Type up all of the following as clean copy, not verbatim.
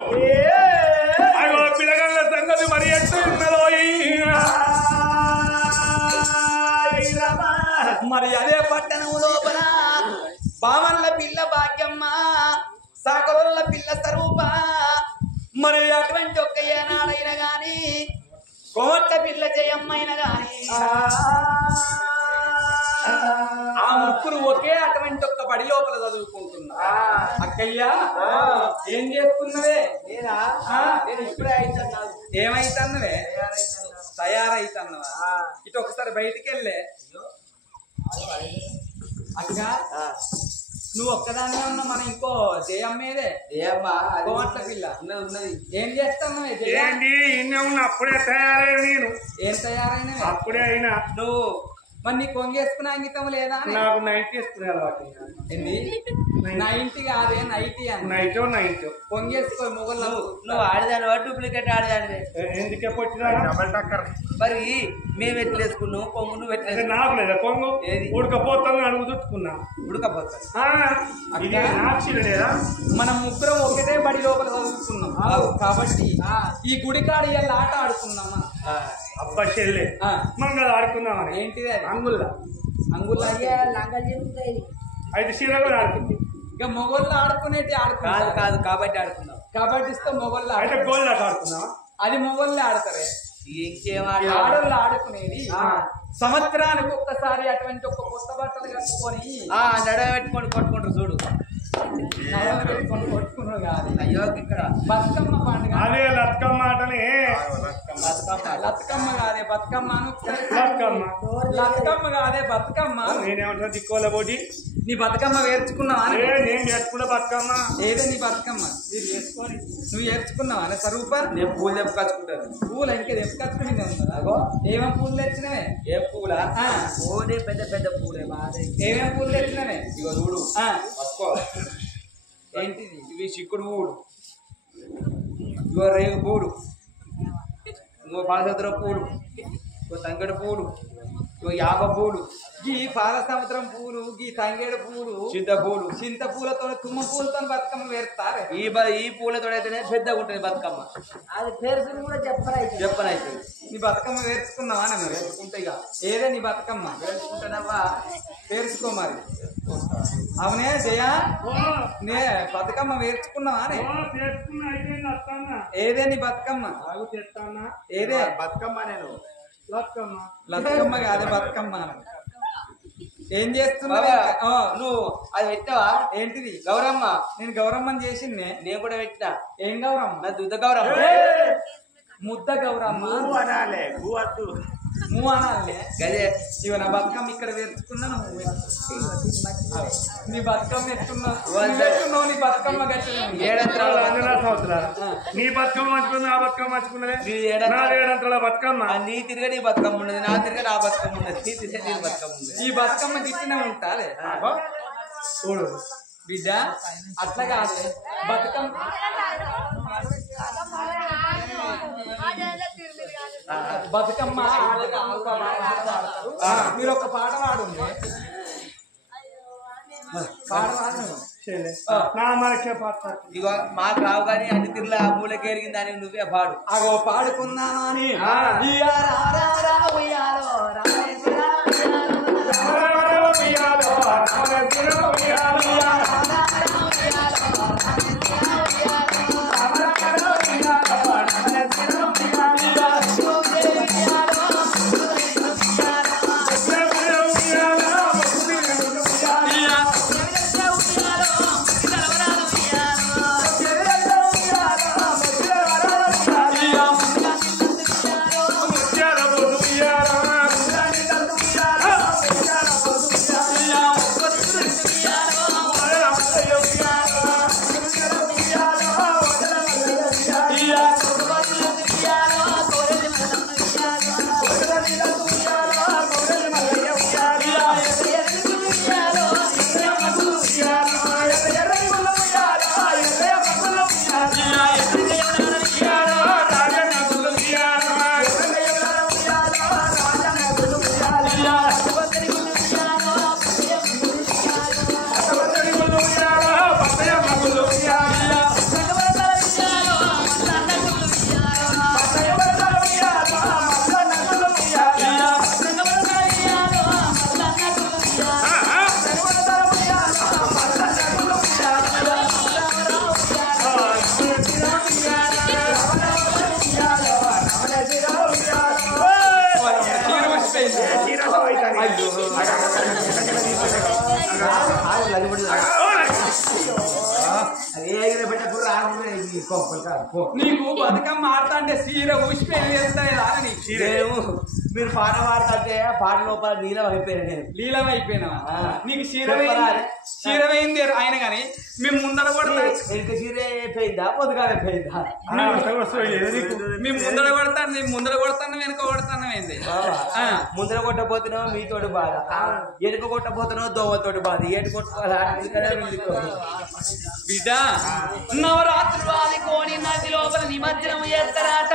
అగో పిల్లగల్ల సంగతి మరి ఎట్లున్నదో మరి అదే పట్టణం లోపల బామల్ల పిల్ల భాగ్యమ్మ సాకరోళ్ళ పిల్ల స్వరూప మరి అటువంటి ఒక్క ఏనాడైనా గాని కోట్ల పిల్ల జయమ్మైన గాని ఆ ముగ్గురు ఒకే అటువంటి ఒక్క బడి లోపల చదువుకుంటున్నా. అక్కయ్యా ఏం చేస్తున్నవే? ఏమైతున్నవే? తయారైతున్నవా? ఇటు ఒకసారి బయటికి వెళ్ళే. అక్క నువ్వు ఒక్కదానే ఉన్నా, మన ఇంకో జయమ్మేదే కోట్ల పిల్ల ఉన్నది. ఏం చేస్తున్నావే? ఏంటి ఇన్నే ఉన్న అప్పుడే తయారైన నేను. ఏం తయారైనవే? అప్పుడే అయినా. నువ్వు మరి నీ కొంగేసుకునే అంగితం లేదా? నాకు నైట్ వేసుకునే అలవాటు. ఏంది 90 కాదే 90 అని. నైట్ కొంగేసుకో మొగలు. నువ్వు ఆడదానివా డూప్లికేట్ ఆడదానివే? ఎందుకే పొచ్చినా మరి మేము ఎట్లు వేసుకున్నావు కొంగు నువ్వు ఎట్లా? నాకు లేదా కొంగు ఉడకపోతాను అడుగు చుట్టుకున్నా. ఉడకపోతా లేదా? మనం ముగ్గురం ఒకటే బడి లోపల చదువుకున్నాం కాబట్టి ఈ గుడికాడ ఇవాళ ఆట ఆడుకున్నామా? అబ్బా చెల్లె మనం కదా ఆడుకుందామని. ఏంటిది? అంగుల్లా అయితే చీర కూడా ఆడుకుంది. ఇక మొగోళ్ళు ఆడుకునేటి ఆడుకున్నారు కాదు కాబట్టి ఆడుకున్నావు. కాబట్టి ఇస్తే మొగోళ్ళు అయితే గోల్ ఆట ఆడుకుందామా? అది మొగోళ్ళే ఆడతారే. ఇంకేం ఆడోళ్ళు ఆడుకునేది సంవత్సరానికి ఒక్కసారి అటువంటి ఒక కొత్త బట్టలు కట్టుకొని నడవ పెట్టుకొని కొట్టుకుంటారు చూడు. పెట్టుకొని కొట్టుకున్నారు కాదు. అయ్యో ఇక్కడ బతుకమ్మ పండుగ. అదే లత్కమ్మ ఆటనే. లతకమ్మ కాదే బతుకమ్మ. లత్కమ్మ లతకమ్మ కాదే బతుకమ్మ. నేనేమంటా దిక్కువల పోటీ. నీ బతుకమ్మ వేర్చుకున్నావా? నేను చేసుకున్న బతుకమ్మ. ఏదే నీ బతుకమ్మ? మీరు చేసుకొని నువ్వు ఏర్చుకున్నావా? స్వరూప నేను పూలు తెప్పుకొచ్చుకుంటాను. పూలు ఇంకే తెప్పుకొచ్చుకుని ఉందా? ఏమేమి పూలు తెచ్చినవే? ఏ పూలా? పూలే పెద్ద పెద్ద పూలే. ఏమేమి పూలు తెచ్చినవే? ఇగో చూడు పసుకో. ఏంటిది? ఇవి చిక్కుడు పూలు, ఇగో రేగు పూలు, ఇంకో పాలసముద్రం పూలు, ఇంకో తంగడి పూలు, ఇంకో యాప పూలు, ఈ పాల సముద్రం పూలు, ఈ తంగేడు పూలు, చింత పూలు. చింత పూలతో తుమ్మ పూలతో బతుకమ్మ వేరుతారు. ఈ పూలతో అయితేనే పెద్దగా ఉంటుంది బతుకమ్మ. అది పేరు కూడా చెప్పనైతే నీ బతుకమ్మ వేర్చుకున్నావా? నేను వేర్చుకుంటే ఇక ఏదే నీ బతుకమ్మ? వేసుకుంటున్నావా? వేర్చుకో మరి. అవునే జయ, నే బతుకమ్మ వేర్చుకున్నావా? ఏదే నీ బతుకమ్మ? ఏదే బతుకమ్మ? నేను లతకమ్మ కాదే బతుకమ్మ. ఏం చేస్తున్నావు? నువ్వు అది పెట్టావా? ఏంటిది? గౌరమ్మ. నేను గౌరమ్మని చేసిందే. నేను కూడా పెట్టినా. ఏం గౌరమ్మ? నా దుద్ద గౌరమ్మ. ముద్ద గౌరమ్మ. నువ్వు అనాలే గదే. ఇవ నా బతుకమ్మ ఇక్కడ వేర్చుకున్నా. నీ బతుకమ్మ ఎట్టున్నావు? నీ బతుకమ్మ గట్టిన 7 సంవత్సరాలు నీ బతుకమ్మ మంచుకుంది, నా బతుకమ్మ మంచుకున్నదే. 7 బతుకమ్మ. నీ తిరిగా నీ బతుకమ్మ ఉన్నది, నా తిరిగా నా బతుకమ్మ ఉన్నది, నీ తిరిగా నీ బతుకమ్మ ఉన్నది. ఈ బతుకమ్మ గిట్టినే ఉంటాలే చూడు బిడ్డ. అట్లా కాదు బతుకమ్మ. బతుకమ్మ మీరు ఒక పాట పాడుంది. పాట పాడు. ఇగో మాకు రావు కానీ అన్ని తిరుగులా మూలకి ఎరిగిందని నువ్వే పాడు. అగో పాడుకుందామని నీకు బతుకమ్మ ఆడతాంటే సీర ఊసి పెళ్లి చేస్తాయి రాని మీరు పాట పాడుతుంటే పాట లోపల నీలం అయిపోయాను నేను లీలం అయిపోయినా నీకు క్షీరమైంది ఆయన గాని మేము ముందర కొడతా ఇంకా చీర అయిపోయిందా పొద్దుగా అయిపోయిందా మేము ముందర కొడతాను వెనుక కొడతాను ఏంది ముందర కొట్టబోతున్నావు మీతోటి బాధ ఎనుక కొట్టబోతున్నావు దోమతోటి బాధ ఏడు కొట్టుకోవాలి బిడ్డ నవరాత్రులు ఆదుకోని నది లోపల నిమజ్జనం చేస్తారాట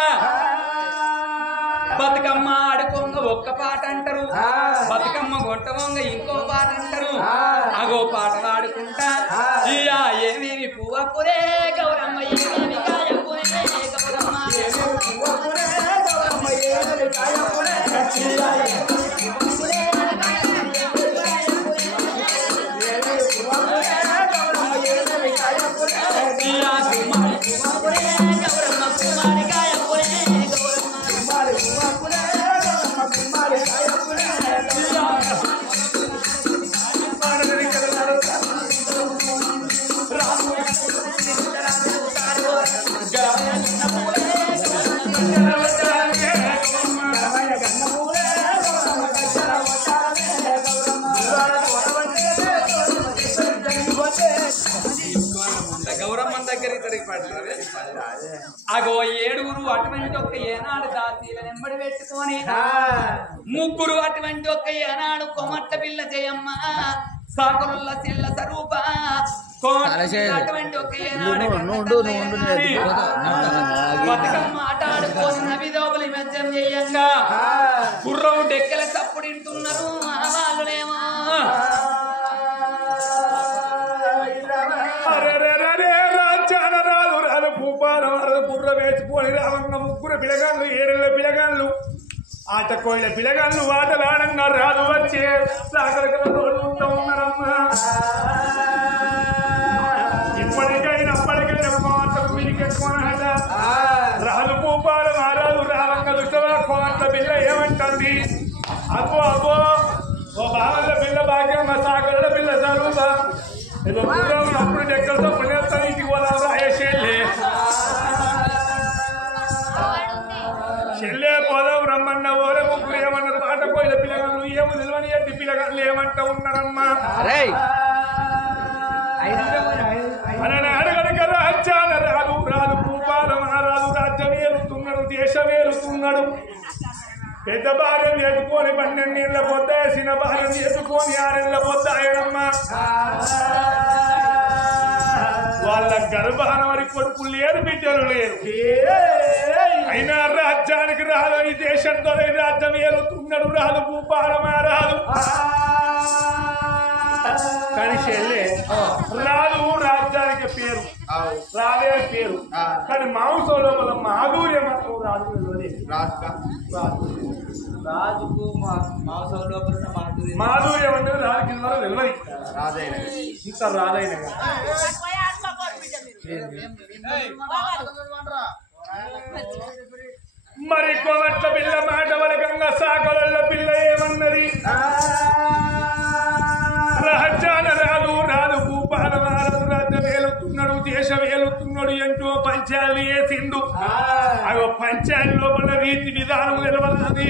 బతుకమ్మ ఆడుకోంగ ఒక్క పాట అంటారు బతుకమ్మ గొట్టవంగ ఇంకో పాట అంటారు అగో పాటలు ఆడుకుంటా ఇయా ఏమేమి పువ్వపురే గౌరమ్మ ఏమేమి కాయపురే గౌరమ్మ అగో ఏడుగురు అటువంటి ఒక్క ఏనాడు దాసీల నెంబడి పెట్టుకొని ముగ్గురు అటువంటి ఒక్క ఏనాడు కొమట్ట పిల్ల జయమ్మ సాకుల చెల్ల స్వరూప అటువంటి ఒక్క ఏనాడు బతుకమ్మ ఆట ఆడుకొని నవిదోబులి మధ్యం చేయంగా గుర్రం డెక్కల చప్పుడింటున్నారు వాళ్ళేమో బుర్ర వేసుకొని రావంగా ముగ్గురు పిలగాళ్ళు 7 పిలగాళ్ళు ఆట కోయిల పిలగాళ్ళు ఆటలాడంగా రాదు వచ్చే ఉన్నారమ్మా ఇప్పటికైనా కోటకు మిరికెట్టుకోనట రాదు భూపాలు మారాదు రావంగా దుష్టవా కోట్ల పిల్ల ఏమంటుంది అబ్బో అబ్బో ఓ బావల పిల్ల భాగ్యమ్మ సాగరుల పిల్ల స్వరూప అప్పుడు డెక్కలతో పుణ్యత్వం ఇంటికి పోదాం రాయేషేళ్ళే చెల్లే పోదాం రమ్మన్న ఓరే ముగ్గురు ఏమన్నారు ఆట కోయిల పిల్లగాళ్ళు ఏమో నిలవని ఎట్టి పిల్లగాళ్ళు ఏమంటా ఉన్నారమ్మా అడగడక రాజ్యాన రాదు రాదు భూపాల మహారాజు రాజ్యం ఏలుతున్నాడు దేశం ఏలుతున్నాడు పెద్ద భార్యం ఎత్తుకొని 12 నీళ్ళ పొద్ద చిన్న భార్యం ఎత్తుకొని 6 నెలల పొద్ద ఆయనమ్మా వాళ్ళ గర్భాన వారి కొడుకులు లేరు బిడ్డలు లేరు అయినా రాజ్యానికి రాదు ఈ దేశంతో రాజ్యం ఏలుతున్నాడు రాదు భూపాలమా రాదు కానీ చెల్లె రాదు రాజ్యానికి పేరు రాదే పేరు కానీ మాంసం లోపల మాధుర్యం రాజుకు మాధుర్యం అంటే రాజు తెలియదు రాదైన ఇంత రాదైన మరి కోమట్ల పిల్ల మాట వరకంగా సాకల పిల్ల ఏమన్నది రాజ్యాన రాదు రాదు భూపాల రాదు రాజ్యం ఏలుతున్నాడు దేశం ఏలుతున్నాడు ఎంతో పంచాలు వేసిండు అగో పంచాయతీ లోపల రీతి విధానం నిలబడుతుంది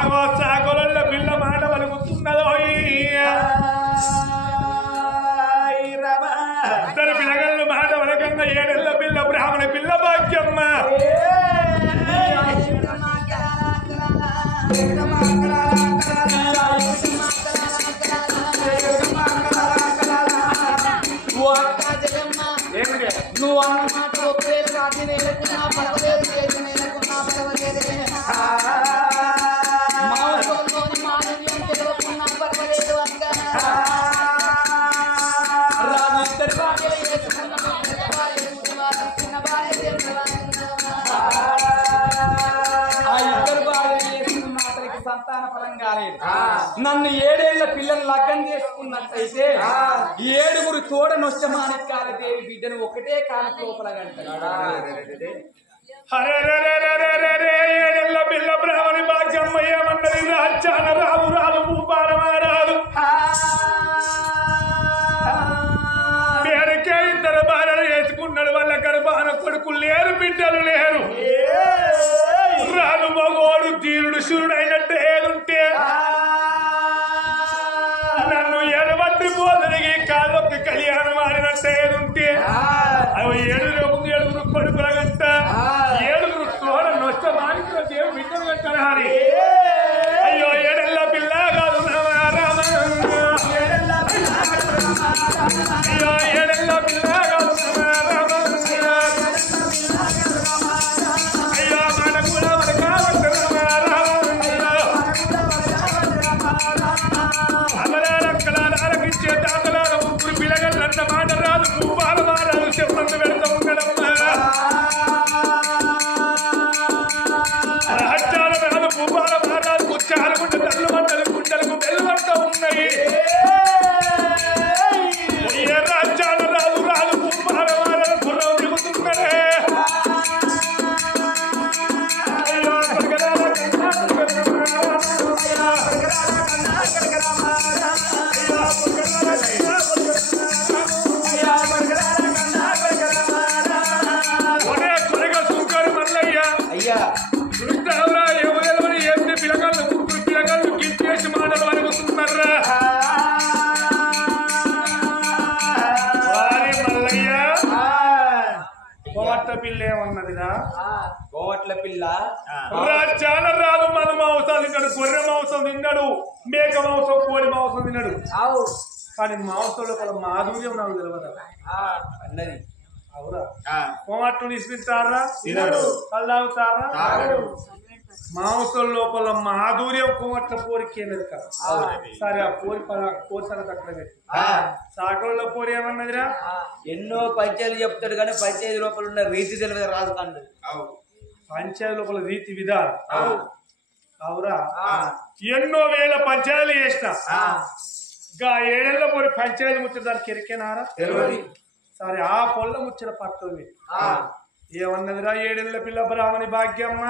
అగో సాకల పిల్ల మాట వలుగుతున్నదో ఇద్దరు పిల్లగళ్ళు మాట వరకంగా 7 ఏళ్ల పిల్ల బ్రాహ్మణ పిల్ల భాగ్యమ్మ నువ్వు అన్నమాట ఒక్కవేళ రాత్రి వేలకున్నా పడవలేదు చేసి వేలకున్నా పడవలేదే మాంసంలోని మాధుర్యం తెలియకున్నా పడవలేదు అంతా రాను ఇద్దరు భార్యలు వేసుకున్నాము చిన్న భార్య ఆ ఇద్దరు భార్యలు వేసుకున్న అతనికి సంతాన ఫలం కాలేదు నన్ను 7 ఏళ్ల పిల్లలు లగ్గం చేసుకున్నట్టయితే 7 తోడ నొచ్చమానికాల దేవి బిడ్డను ఒకటే కాలపు లోపల గంటాడు 7 ఏళ్ల పిల్ల బ్రాహ్మణి భాగ్యమ్మ ఏమన్నది రాజ్యాన రాదు రాదు భూపాలమా రాదు బిడ్డలు లేరు రాను మగోడు తీరుడు శూరుడైనట్టు ఏదుంటే నన్ను ఎడబట్టి పోదరిగి కాళ్ళొక్క కళ్యాణం ఆడినట్టు ఏదుంటే అవి ఏడుగురు కొడుకుల గంట ఏడుగురు తోడ నొచ్చ మానికలో దేవుడు బిడ్డలు గంటారు హరి అయ్యో ఏడెల్ల పిల్ల కాదు రామ అయ్యో ఏడెల్ల పిల్ల కాదు రామ అయ్యో మన కూడా మన కావచ్చు అమలాలక్కలాలకిచ్చే తాతలాల ముగ్గురు పిల్లగలన్న మాట రాదు పూపాల మారాలు చెప్పండి వెళ్తూ ఉండడమ్మా రాజ్యాల రాదు పూపాల మారాలు ముచ్చాలు గుంట తల్లు మంటలు గుంటలకు బెల్లమంటూ ఉన్నాయి ఏ రాజ్యాల రాదు రాదు పూపాల మారాలు గుర్రం దిగుతున్నాడే అయ్యో ఒరే కొరగా సూకారు మల్లయ్య అయ్యా చూస్తావురా ఎవరెవరు ఏంటి పిల్లగాళ్ళు ముగ్గురు పిల్లగాళ్ళు గిచ్చేసి మాటలు అనుకుంటున్నారా వారి మల్లయ్య కోట పిల్ల ఏమన్నదిరా కోట్ల పిల్ల చాలా రాదు మన మాంసం తిన్నాడు గొర్రె మాంసం తిన్నాడు మేక మాంసం కోడి మాంసం తిన్నాడు కానీ మాంసం లోపల మాధుర్యం నాకు తెలియదు అన్నది అవురా కోమట్టు నిస్మిస్తారా కళ్ళవుతారా మాంసం లోపల మాధుర్యం కోమట్ల పోరికి కదా సరే ఆ పోరి సంగతి అక్కడ పెట్టి సాగరంలో పోరి ఏమన్నదిరా ఎన్నో పంచాయతీలు చెప్తాడు కానీ పంచాయతీ లోపల ఉన్న రీతి తెలియదు రాదు కండు పంచాయతీ లోపల రీతి విధానం అవురా ఎన్నో వేల పంచాయతీలు చేసిన గా ఏళ్ళ పోరి పంచాయతీ ముచ్చట దానికి ఎరికేనారా సరే ఆ పొల్ల ముచ్చట పట్టుది ఏమన్నదిరా ఏడేళ్ల పిల్ల బ్రాహ్మణి భాగ్యమ్మ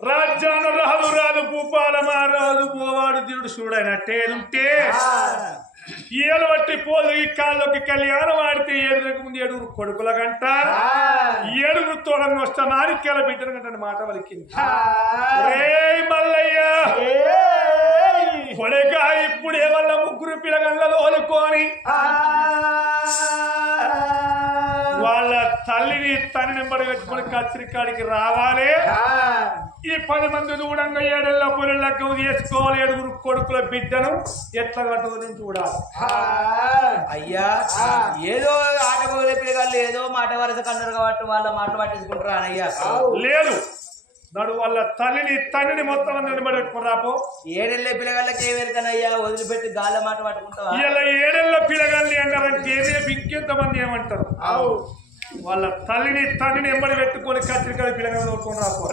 రాజ్యాన రాదు రాదు భూపాలమా రాదు పోవాడు తిరుడు చూడనట్టేదుంటే ఏలు బట్టి పోదు ఈ కాళ్ళకి కళ్యాణం ఆడితే ఏడుగురికి ముందు ఏడుగురు కొడుకుల గంట ఏడుగురు తోడని వస్తా నానికేల బిడ్డను గంట మాట వలికింది రే మల్లయ్య కొడగా ఇప్పుడే వాళ్ళ ముగ్గురు పిల్లగండ్ల తోలుకొని వాళ్ళ తల్లిని తని నెంబర్ పెట్టుకుని కత్తిరికాడికి రావాలి ఈ 10 మంది చూడంగా ఏడెళ్ళ పొలి లగ్గం చేసుకోవాలి ఏడుగురు కొడుకుల బిడ్డను ఎట్లా కట్టుకుని చూడాలి అయ్యా ఏదో ఆట మొదలే పిల్లగాళ్ళు ఏదో మాట వరస కన్నారు కాబట్టి వాళ్ళ మాట పట్టించుకుంటారా అయ్యా లేదు నడు వాళ్ళ తల్లిని తండ్రిని మొత్తం నిలబడి పెట్టుకుని రాపో ఏడెళ్ళే పిల్లగాళ్ళకి ఏమెరుకనయ్యా వదిలిపెట్టి గాళ్ళ మాట పట్టుకుంటావా ఇలా ఏడెళ్ళ పిల్లగాళ్ళని అంటారంటే రేపు ఇంకెంతమంది ఏమంటారు వాళ్ళ తల్లిని తండ్రిని ఎంబడి పెట్టుకొని కత్తిరికాయ పిల్లగాళ్ళు తోడుకొని రాపో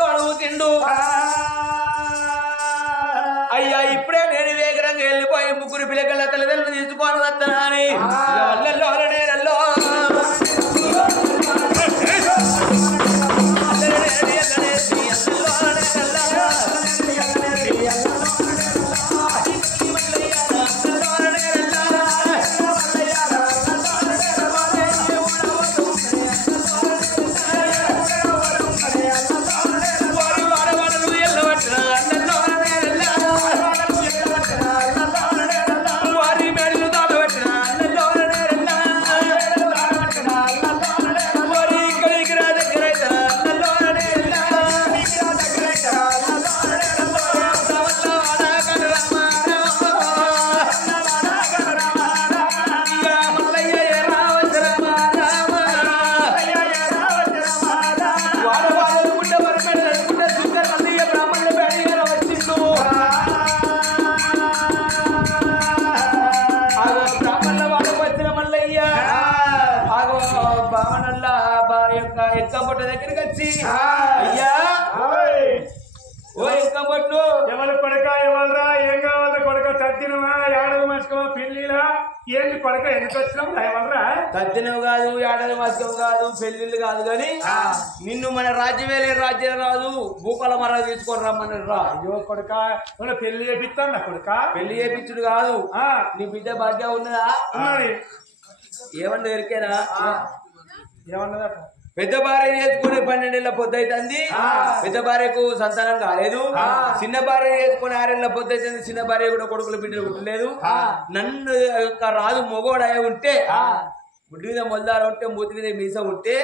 రాదు తిండు అయ్యా ఇప్పుడే నేను వేగరంగా వెళ్ళిపోయి ముగ్గురు పిల్లగాళ్ళ తల్లిదండ్రులు తీసుకొని వస్తానని ఎక్కబొట్ట దగ్గరికి వచ్చి అయ్యా ఓ ఎక్కబొట్టు ఎవరి కొడక ఎవరా ఏం కావాల కొడక తద్దినమా ఏడవ మనిషికమా పెళ్లిలా ఏంటి కొడక ఎందుకు వచ్చినాం ఎవరా తద్దినవు కాదు ఏడాది మాసం కాదు పెళ్లిళ్ళు కాదు కానీ నిన్ను మన రాజ్యమేలే రాజ్యం రాదు భూపాల మర తీసుకొని రమ్మని రా అయ్యో కొడక పెళ్లి చేపిస్తాను నా కొడక పెళ్లి చేపించుడు కాదు నీ బిడ్డ భాగ్యం ఉన్నదా ఉన్నది ఏమన్నా ఎరికేనా ఏమన్నదట పెద్ద భార్య చేసుకుని 12 ఏళ్ల పొద్దు అవుతుంది పెద్ద భార్యకు సంతానం కాలేదు చిన్న భార్య చేసుకుని 6 ఏళ్ల పొద్దు అవుతుంది చిన్న భార్య కూడా కొడుకులు బిడ్డలు పుట్టలేదు నన్ను యొక్క రాజు మొగోడయ ఉంటే ముడ్డి మీద మొల్దార ఉంటే మూతి మీద మీస ఉంటే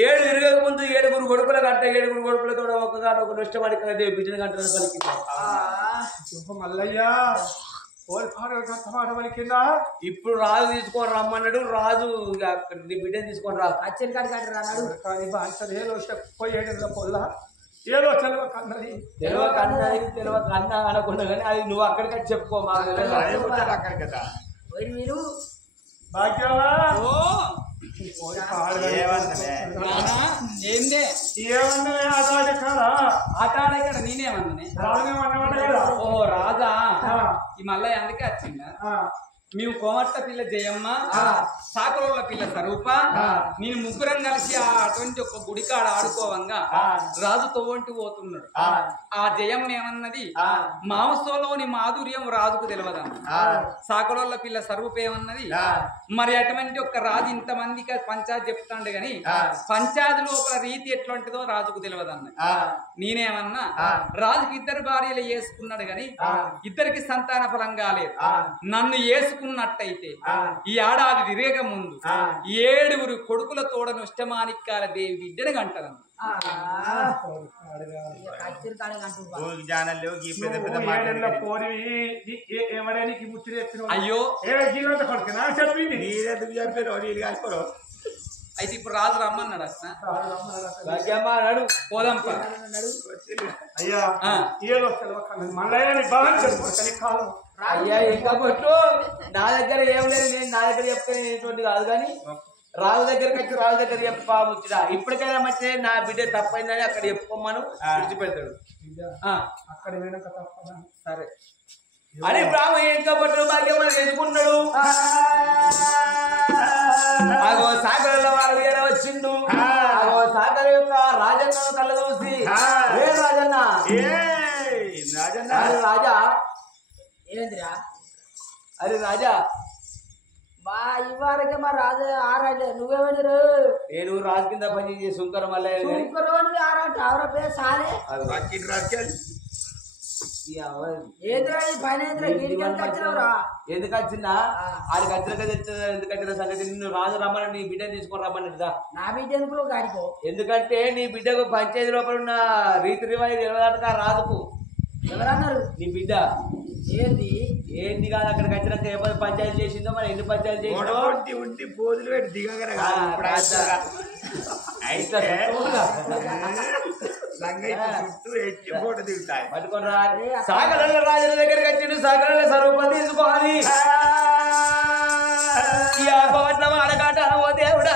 7 తిరగక ముందు 7 కొడుకుల కంట 7 కొడుకులతో ఒక నష్టపడి బిడ్డను కంటే పలికి మల్లయ్యా ఇప్పుడు రాజు తీసుకొని రమ్మన్నాడు రాజు నీ బిడ్డను తీసుకొని రా అచ్చని కాడి కాడి రాడు పొల్ల ఏదో చెలవ కన్నది తెలియక అన్న అనకుండా కానీ అది నువ్వు అక్కడికి చెప్పుకో మా మీరు భాగ్యమా ఏందే ఏమన్నా ఆట ఆడక్కడ నేనేమన్నా ఓ రాజా ఈ మల్లయ్య అందుకే వచ్చిందా మేము కోమట్ల పిల్ల జయమ్మ సాకుల పిల్ల స్వరూప నేను ముగ్గురం కలిసి అటువంటి ఒక గుడికాడ ఆడుకోవంగా రాజుతో వంటి పోతున్నాడు ఆ జయమ్మ ఏమన్నది మాంసంలోని మాధుర్యం రాజుకు తెలియదన్న సాకుల పిల్ల స్వరూప ఏమన్నది మరి అటువంటి ఒక రాజు ఇంతమందికి పంచాయతీ చెప్తాండు గాని పంచాయతీ లోపల రీతి ఎట్లాంటిదో రాజుకు తెలియదన్న నేనేమన్నా రాజుకి 2 భార్యలు వేసుకున్నాడు గాని ఇద్దరికి సంతాన ఫలం కాలేదు నన్ను వేసుకున్నట్టయితే ఈ ఏడాది తిరగక ముందు 7 కొడుకుల తోడ నష్టమానిక్కాల దేవి బిడ్డను కంటారన్న అయ్యో అయితే ఇప్పుడు రాజు రమ్మన్నాడు పోదాంప అయ్యా అయ్యా ఇంకా పట్టు నా దగ్గర ఏం లేదు నేను నా దగ్గర చెప్పుకునేటువంటి కాదు కానీ రాజు దగ్గరికి వచ్చి రాజు దగ్గర చెప్పా ముచ్చిరా ఇప్పటికైనా మంచి నా బిడ్డ తప్పైందని అక్కడ చెప్పుకోమను విడిచిపెడతాడు అక్కడ సరే అని బ్రాహ్మణ ఇంకా పట్టు భాగ్యం ఎదుర్కొన్నాడు అగో సాగరంలో వారు ఏదో వచ్చిండు అగో సాగర్ యొక్క రాజన్న కళ్ళ చూసి ఏ రాజన్న రాజా ఏంద్రా అరే రాజా బా ఇవాళకే మా రాజు ఆరాడే నువ్వేమన్నారు నేను రాజు కింద పని చేసి శంకర మల్లయ్య ఆరాట ఎవరో పేరు సాలే ఎందుకు వచ్చిందా ఆడికి వచ్చిన ఎందుకు వచ్చిన సంగతి నిన్ను రాజు రమ్మని నీ బిడ్డ తీసుకొని రమ్మన్నట్టుదా నా బిడ్డ ఎందుకు గాడికో ఎందుకంటే నీ బిడ్డకు పంచాయతీ లోపల ఉన్న రీతి రివాజు నిలబడక రాదుకు ఎవరన్నారు నీ బిడ్డ ఏంది ఏంది కాదు అక్కడికి వచ్చినాక ఏ పంచాయతీ చేసిందో మరి ఎన్ని పంచాయతీ చేసిందో ఉండి పోదులు పెట్టి దిగగరా ఫోటో దిగుతాయి పట్టుకొని రా సాగరంలో రాజుల దగ్గరికి వచ్చిండు సాగరంలో స్వరూపం తీసుకోవాలి ఆడకాట ఓ దేవుడా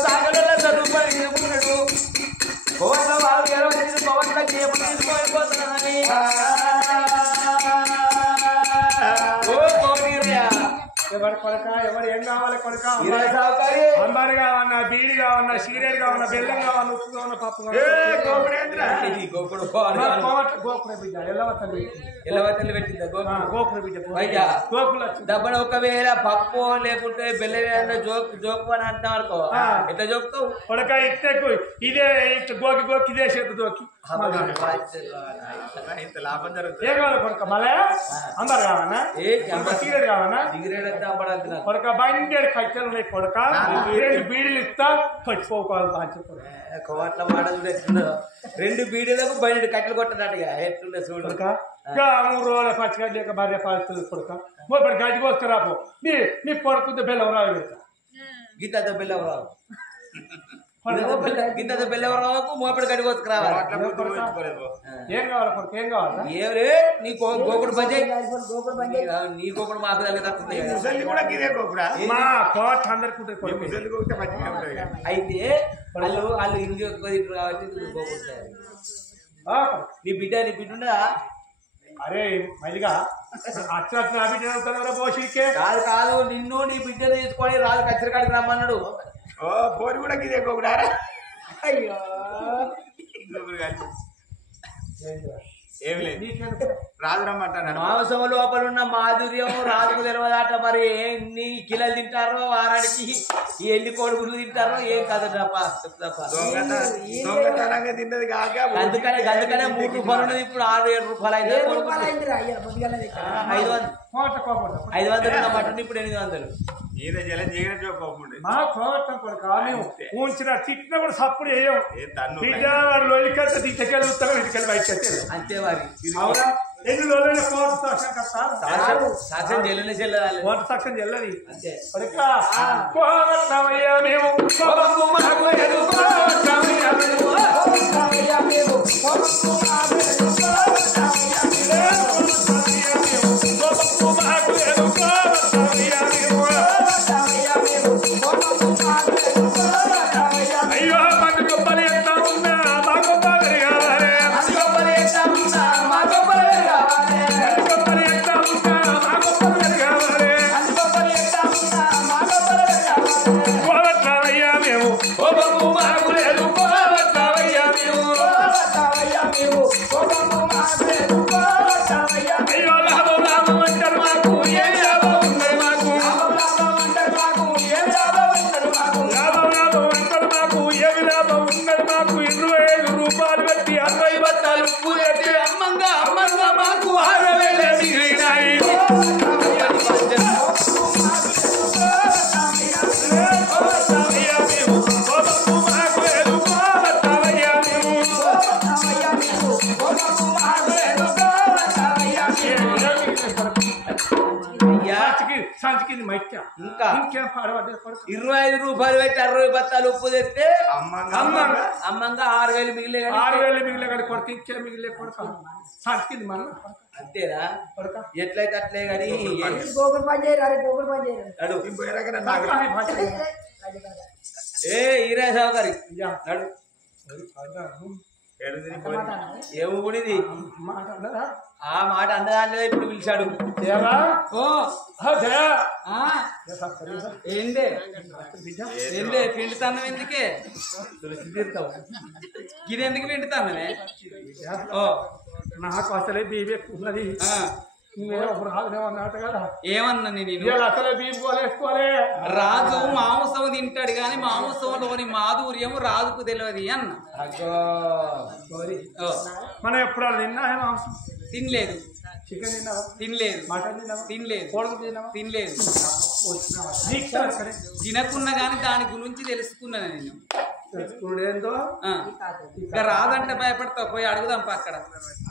సాగరంలో స్వరూపం తీసుకున్నాడు కోట్ల వాళ్ళు పవన్ల తీసుకోపోతున్నాని కొడక ఎవరు ఏం కావాలి కొడక అంబారు కావన్నా బీడి కావన్నా సీరియల్ కావన్నా బెల్లం కావన్నా ఉప్పు కావన్నా పప్పు గోకుల బిడ్డ ఎల్లవతల్లి పెట్టిందా గోకుల బిడ్డ గోకుల డబ్బులు ఒకవేళ పప్పు లేకుంటే బెల్లం జోకు అని అంటున్నాం అనుకో ఎట్లా జోకుతావు కొడక ఇట్టకు ఇదే గోకి గోకి ఇదే చేత దోకి ఇంత లాభం జరుగుతుంది ఏ కావాలి కొడక మళ్ళా అంబారు కావన్నా సీరియల్ కావన్నా కొడక బండి కట్టెలు ఉన్నాయి కొడక 2 బీడీలు ఇస్తా పచ్చిపోవాలి కోట్ల మాటలు 2 బీడీలకు 12 కట్టెలు కొట్టనట్టుగా ఎట్లుండే చూడు 3 రోజుల పచ్చిగడ్డ లేక భార్య పాడుతుంది కొడక మొదటి గడ్డికి వస్తారాపో నీ కొడుకుంటే బెల్లం రావు పెడతా గీత బెల్లం రావు గీత బెల్లం రావుకు మోపడి గడ్డికి వస్తుకురావాలి ఏం కావాలి కొడుకు ఏం కావాలి ఏరే నీ గోకుడు పని నీ గోకుడు మాకు మా కోట అందరికి అయితే వాళ్ళు ఇల్లు ఎక్కువ తింటారు కాబట్టి గోకుడు నీ బిడ్డ ఉండదా అరే మళ్ళీగా అచ్చ నా బిడ్డ అవుతున్నారా పోషికే కాదు నిన్ను నీ బిడ్డను తీసుకొని రాజు కచ్చరికాడికి రమ్మన్నాడు పోరు కూడా గిదే గోకుడారా అయ్యో ఏమి లేదు రాజు రమ్మంటాడు మాంసం లోపల ఉన్న మాధుర్యం రాజుకు తెలియదాట. మరి ఎన్ని కిలోలు తింటారో వారానికి ఎన్ని కోడుగులు తింటారో ఏం కాదు దొంగతనంగా తిన్నది కాక అందుకనే 3 రూపాయలు ఉన్నది, ఇప్పుడు 6-7 రూపాయలు అయితే 500 మటన్ ఇప్పుడు 800. మీద జలం చేయడం కోపం మా కోవటం కొడుకు మేము ఉంచిన తిట్టిన కూడా సప్పుడు వేయం. ఏ తన్ను లోలికంత తిట్టకెళ్ళి ఉత్తరం ఇంటికెళ్ళి బయటకి వచ్చేది. అంతే మరి అవునా? ఎన్ని రోజులైనా కోట సాక్ష్యం కట్టాలి. సాక్ష్యం చెల్లెనే చెల్లరాలి. కోట సాక్ష్యం చెల్లది. అంతే కోవటమయ్యా మేము కోపము మాకు లేదు. కోవటమయ్యా మేము కోవటమయ్యా మేము కోపము మాకు లేదు. అయ్యో మాకు గొప్పలు ఎంత ఉన్నా మా గొప్పలు కావాలి. గొప్పలు ఎంత ఉన్నా మా గొప్పలు కావాలి. గొప్పలు ఎంత ఉన్నా మా గొప్పలు కావాలి. గొప్పలు ఎంత ఉన్నా మా గొప్పలు కావాలి. కోవట్లవయ్యా మేము కోపము మాకు లేదు. కోవట్లవయ్యా మేము కోవట్లవయ్యా మేము కోపము మాకు లేదు. కోవట్లవయ్యా అయ్యో లాభం లాభం అంటారు మాకు ఏం లాభం ఉన్నది మాకు. లాభం అంటారు మాకు ఏం లాభం ఉన్నది మాకు. లాభం అంటారు మాకు ఏమి లాభం ఉన్నది మాకు. 25 రూపాయలు పెట్టి 60 బత్తాలు ఉప్పు పెట్టి అమ్మంగా మాకు 6,000 మిగిలినాయి. సంచికి మైక్య ఇంకా ఇంకేం పాడబడ్డ 25 రూపాయలు పెట్టి 60 బత్తాలు ఉప్పు తెస్తే అమ్మంగా అమ్మంగా 6,000 మిగిలే. 6,000 మిగిలే కానీ కొడుకు ఇంకే మిగిలే కొడుకు సంచికి మన అంతేనా? ఎట్లయితే అట్లే గాని ఏ ఈరా సౌకరి నడు ఏముడిది ఆ మాట అన్నదాన్ని ఇప్పుడు పిలిచాడు. ఏందే పిండుతాను ఎందుకే ఇది ఎందుకు పిండుతానమే? ఓ నాకు అసలే బీబీ ఉన్నది. అన్నాట కదా ఏమన్నా నేను అసలే బీబీ పోలేసుకోలే. రాజు మాంసం తింటాడు గాని మాంసంలోని మాధుర్యం రాజుకు తెలియదు అన్న. మనం ఎప్పుడు తిన్నా మాంసం తినలేదు. చికెన్ తిన్నావా? తినలేదు. మటన్ తిన్నావా? తినలేదు. కోడికి తిన్నావా? తినలేదు. సరే తినకున్నా గాని దాని గురించి తెలుసుకున్నాను నేను. తెలుసుకునేందో ఇంకా రాదంటే భయపడతావు. పోయి అడుగుదాంపా అక్కడ.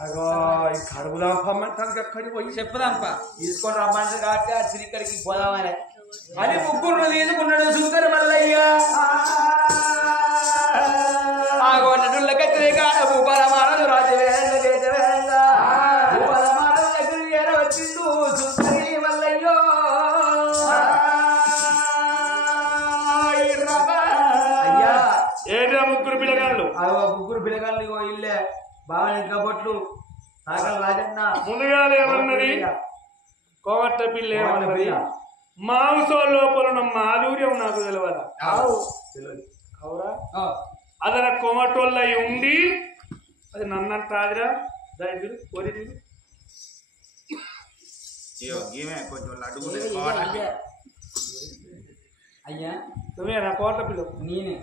అగో కడుగుదాం పమ్మంటానికి అక్కడికి పోయి చెప్పుదాంపా. తీసుకొని రమ్మంటే కాబట్టి ఆ శ్రీకరికి పోదామని అని ముగ్గురు తీసుకున్నాడు సుంకర మల్లయ్య. ఆ గొడ్డడుళ్ళ కత్తిరి కాడము బలమానలు రాజవేంద్ర దేశవేంద్ర బలమానల దగ్గర వచ్చిండు సుంకరి మల్లయ్యో. అయ్యా ఏదో ముగ్గురు పిల్లగాళ్ళు ముగ్గురు పిల్లగాళ్ళు ఇల్లే బాగా కాబొట్లు సాగల రాజన్న ముందుగా ఏమన్నది కోవట్ట పిల్ల ఏమన్నది మాంసం లోపల ఉన్న మాధుర్యం నాకు తెలియదా? అవురా అదన కోమటోళ్ళ ఉండి అది నన్నంటాదిరా దైదుడు కోరిదుడు కొంచెం లడ్డు అయ్యా నువ్వే నా కోట పిల్ల నేనే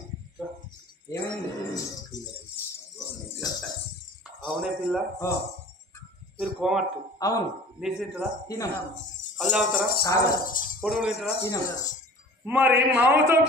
ఏమైంది? అవునే పిల్ల మీరు కోమట్టు అవును నీరు తింటారా? తినం. కళ్ళు తాగుతారా? కాదు. పొడుగులు తింటారా? తినం. మరి మాంసం